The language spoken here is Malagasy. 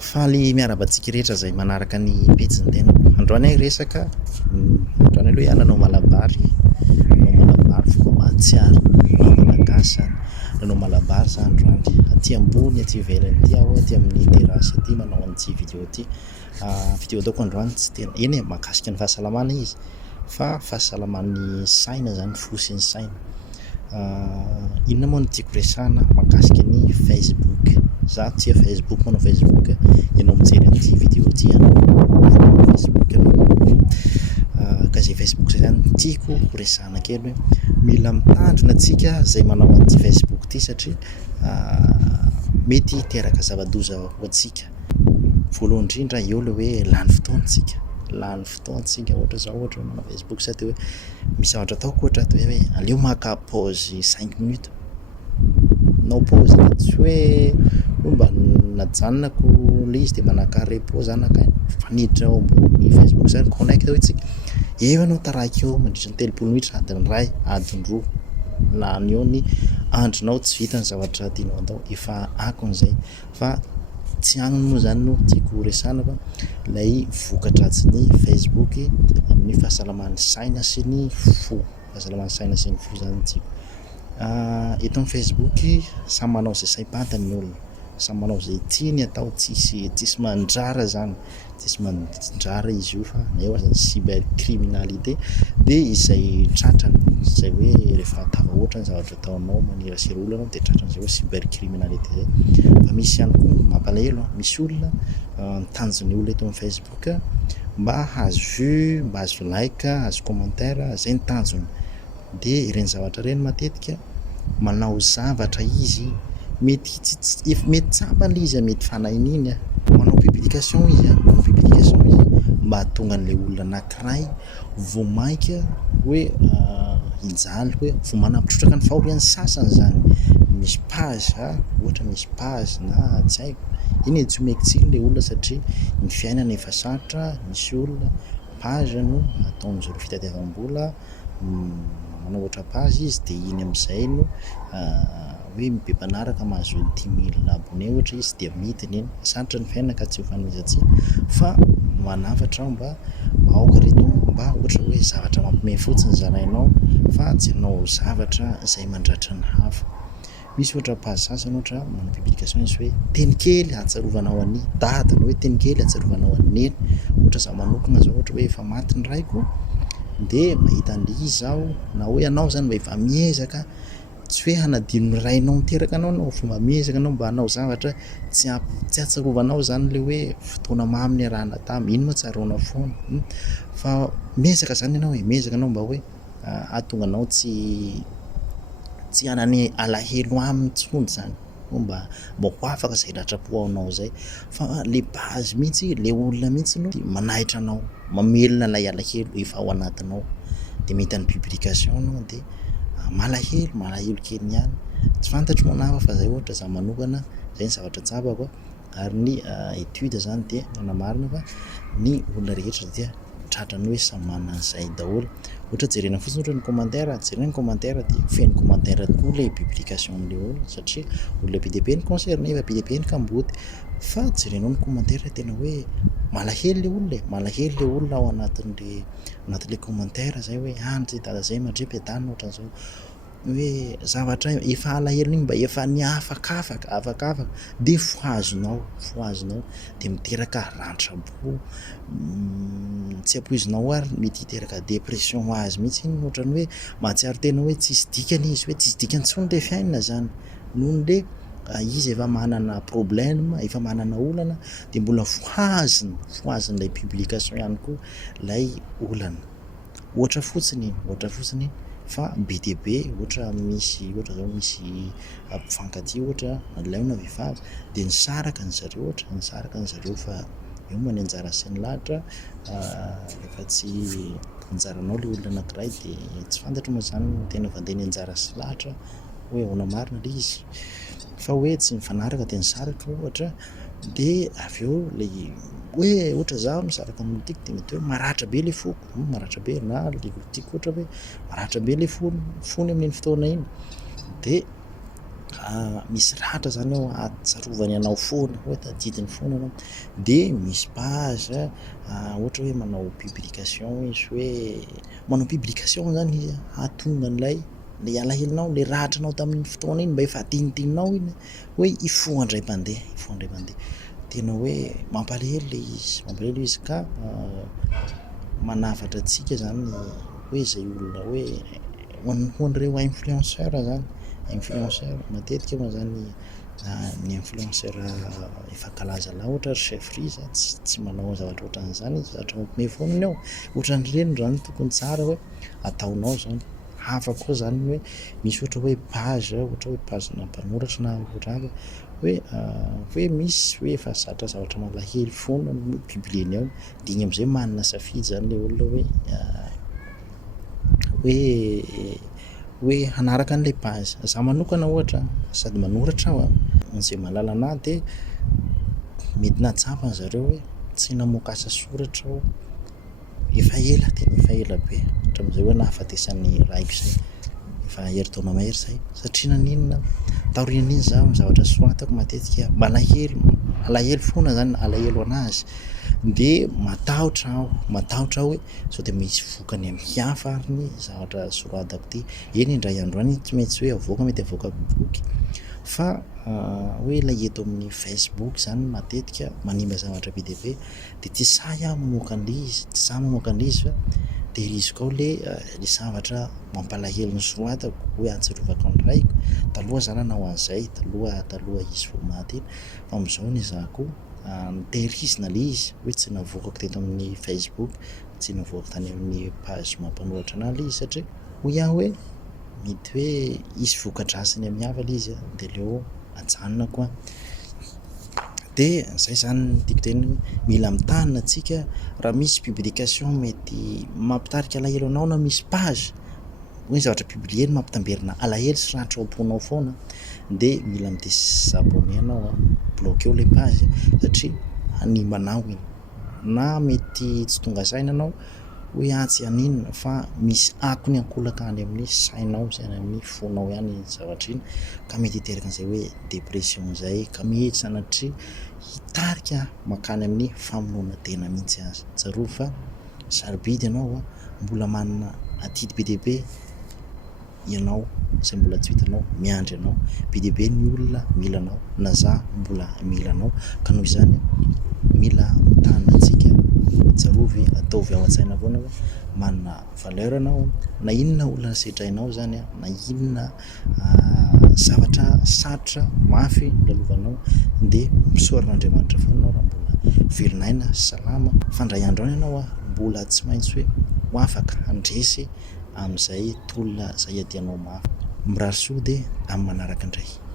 Faly miarabantsika rehetra izay manaraka ny pejiny tenako. Androany ahy resaka androany aloha iananao malabary, nanao malabary fomba mahatsiaro malagasy, nanao malabary za androany aty ambony aty ivelany ity aho aty amin'ny terasy aty manao an'ity vidéo ity. Vidéo ataoko androany tsy tena eny mahakasika ny fahasalamana izy fa fahasalaman'ny saina zany, fosin'ny saina. Inona moa no tiako resahana mahakasika ny Facebook. Za tia Facebook, manao Facebook, ianao mijery an'ity vidéo ity ianao Facebook ka zay Facebook zay zany tiako resahana kely hoe mila mitandrina antsika zay manao an'ity Facebook ity satria mety teraka zava-doza ho antsika. Voalohany indrindra eo le hoe lany fotoantsika ohatra zao ohatra manao Facebook sady hoe misy zavatra ataoko ohatra hoe aleo maka pause 5 minutes no pause tsy hoe mba najanonako le izy de manakary pause anakay faniditra ao ambony Facebook zany connect hoe tsika eo anao taraiky eo mandritra ny 3 minitra adiny ray adiny roa lany eo ny andronao tsy vita ny zavatra tianao atao efa akon'izay fa tsy agnony moa zany no tiako resahana fa lay vokadratsiny Facebook amin'ny fahasalaman'ny saina sy ny fo, fahasalaman'ny saina sy ny fo zany tiako. Eto amin'ny Facebook samy manao zay saim-pantany ny olona, samy manao zay tiany atao, tsisy mandrara zany, tsisy mandrara izy io fa eo zany cybercriminalité de izay tratrany zay hoe rehefa tava ohatra ny zavatra ataonao manirasira olona anao de tratrany zay hoe cybercriminalité zay. Fa misy ihany koa mampalahelo, misy olona mitanjony olona eto amin'ny Facebook mba hahazo vue, mba hahazo like, hahazo commentaire, zay ny tanjony. De ireny zavatra ireny matetika manao zavatra izy mety tsapany izy mety fanahininy manao publication izy mba hahatonga an'le olona anankiray voamaika hoe injaly hoe vo manampitrotraka ny fahorian'ny sasany zany. Misy page ohatra misy page na tsy haiko iny tsy meky tsiny le olona satria ny fiainana efa sarotra. Misy olona page no ataon'zaro fitadiavam-bola manao ohatra page izy de iny am'izay no hoe be mpanaraka mahazo 10 000 abonnés ohatra izy de midiny iny sarotra ny fiainana ka tsy ho fanomezantsika fa manavatra mba aoka reto mba ohatra hoe zavatra mampime fotsiny zarainao fa tsy hanao zavatra izay mandratra ny hafa. Misy ohatra page sasany ohatra manao publication izy hoe teny kely atsarovanao an'ny dadany, hoe teny kely atsarovanao an'neny ohatra za manokana zao ohatra hoe efa maty ny raiko de mahita an'le izy zaho na hoe anao zany mba efa miezaka tsy hoe hanadino ny rainao miteraka anao fomba miezaka anao mba hanao zavatra tsy atsarovanao zany le hoe fotoana mamy ny raha natamy iny moa tsaroana foana fa miezaka zany ianao miezaka anao mba hoe ahatonga anao tsy hanany alahelo aminy tsony zany mba ho afaka zay latrapo anao zay fa le base mihitsy le olona mihitsy no manahitra anao mamelona lay alahelo efa ao anatinao de mety any publication anao de malahelo kely niany tsy fantatro moa nafa fa zay ohatra za manokana zay ny zavatra tsapako ary ny étude zany de nanamarina fa ny olona rehetra dia tratrany hoe samy manana an'izay daholo. Ohatra jerena fotsiny ohatra ny commentaire de feno commentaire tokoa le publication le olona satria olona be dia be ny concerné fa be dia be ny kambody fa jerenao ny commentaire tena hoe malahelo le olona ao anatin'le commentaire zay hoe zay dada zay mandrepy adany ohatran'izao hoe zavatra efa alahelo igny mba efa ny afakafaka de foazonao de miteraka rantrabo tsy ampoizinao ary mety hiteraka dépression ho azy mihitsy iny ohatrany hoe mahatsiaro tena hoe tsisy dikany izy hoe tsisy dikany tsony le fiainana zany noho le izy efa manana problème efa manana olana de mbola foaziny lay publication ihany koa lay olana ohatra fotsiny fa be dia be ohatra misy ohatra zao misy mpifankatia ohatra laona vehivavy de nisaraka ny zareo fa eo many anjara sy ny lahatra efa tsy anjaranao le olona anankiray de tsy fantatro moa zany tena vandeny anjara sy lahatra hoe ahoana marina le izy fa hoe tsy mifanaraka de nisaraka ohatra de avy eo le hoe ohatra zaho misaraka amin'ny tiako de mety hoe maratra be le foko maratra be na le tiako ohatra hoe maratra be le fony amin'ny fotoana iny de misy rahatra zany ao atsarovany anao foana hoe tadidiny foana anao de misy page ohatra hoe manao publication izy hoe manao publication zany izy hatonga an'ilay le alahelinao le rahatranao tamin'ny fotoana iny mba efa adinidinao iny hoe ifoandray mandeha tena hoe mampalahelo le izy ka manavatra antsika zany hoe zay olona hoe hoan'ireo influenceur zany influenceur matetika moa zany ny influenceur efa kalaza ohatra chef Riza tsy manao zavatra ohatran'izany izy zavatra mampime voniny ao ohatran'ireny zany tokony tsara hoe ataonao zany hafa koa zany hoe misy ohatra hoe page na mpanoratra na ohatran'izany hoe misy hoe efa zatra zavatra malahelo foana no publieny ao de igny am'izay manana safidy zany le olona hoe hanaraka an'ilay page. Za manokana ohatra sady manoratra aho an'izay mahalala anahy de mety nahatsapa zareo hoe tsy namoaka asa soratra aho efa ela be hatram'izay hoe nahafatesan'ny raiko zay efa herintaona mahery zay satria naninona taorian'iny za zavatra soratako matetika alahelo foana zany alahelo anazy de matahotra aho hoe sao de misy vokany amin'ny hafa ary ny zavatra soratako ty eny indray andro any tsy mety hoe avoaka mety avoaka boky fa hoe ilay eto amin'ny Facebook zany matetika manimba zavatra be dia be de tsy sahy mamoaka an'izy fa tehiriziko ao le zavatra mampalahelo ny soratako hoe atsarovako ny raiko taloha zany anao an'izay taloha izy vao maty iny fa am'izao ny zako tehirizina le izy hoe tsy navoakako teto amin'ny Facebook tsy navoaka tany amin'ny page mampanoratra anahy le izy satria hoy aho hoe mety hoe isy vokadrasiny amin'ny hafa le izy de leo ajanona koa de zay zany tiako teny mila mitana antsika raha misy publication mety mampitarika alahelo anao na misy page hoe zavatra publieny mampitamberina alahelo sy ratra am-ponao foana de mila midésabonné anao bloqué eo le page satria animbanao iny na mety tsy tonga saina anao hoe atsy aninona fa misy akony ankolaka any amin'ny sainao sy any amin'ny fonao ihany zavatra iny ka mety hiteraka an'izay hoe dépression zay ka mety sanatria hitarika makany amin'ny famonoana tena mihitsy azy tsarovy fa sarobidy ianao mbola manana atidy be deaibe ianao izay mbola tsy hitanao miandry anao be deaibe ny olona mila anao na za mbola mila anao ka noho izany mila mitana antsika tsarovy ataovy ao an-tsaina foana hoe manana valeur anao na inona olona sedrainao zany na inona zavatra sarotra mafy lalovanao de misaoran'Andriamanitra foana anao raha mbola velonaina salama fandray andro any ianao mbola tsy maintsy hoe ho afaka handresy amin'izay tolona zay adianao mafy mirary soa de amin'ny manaraka indray.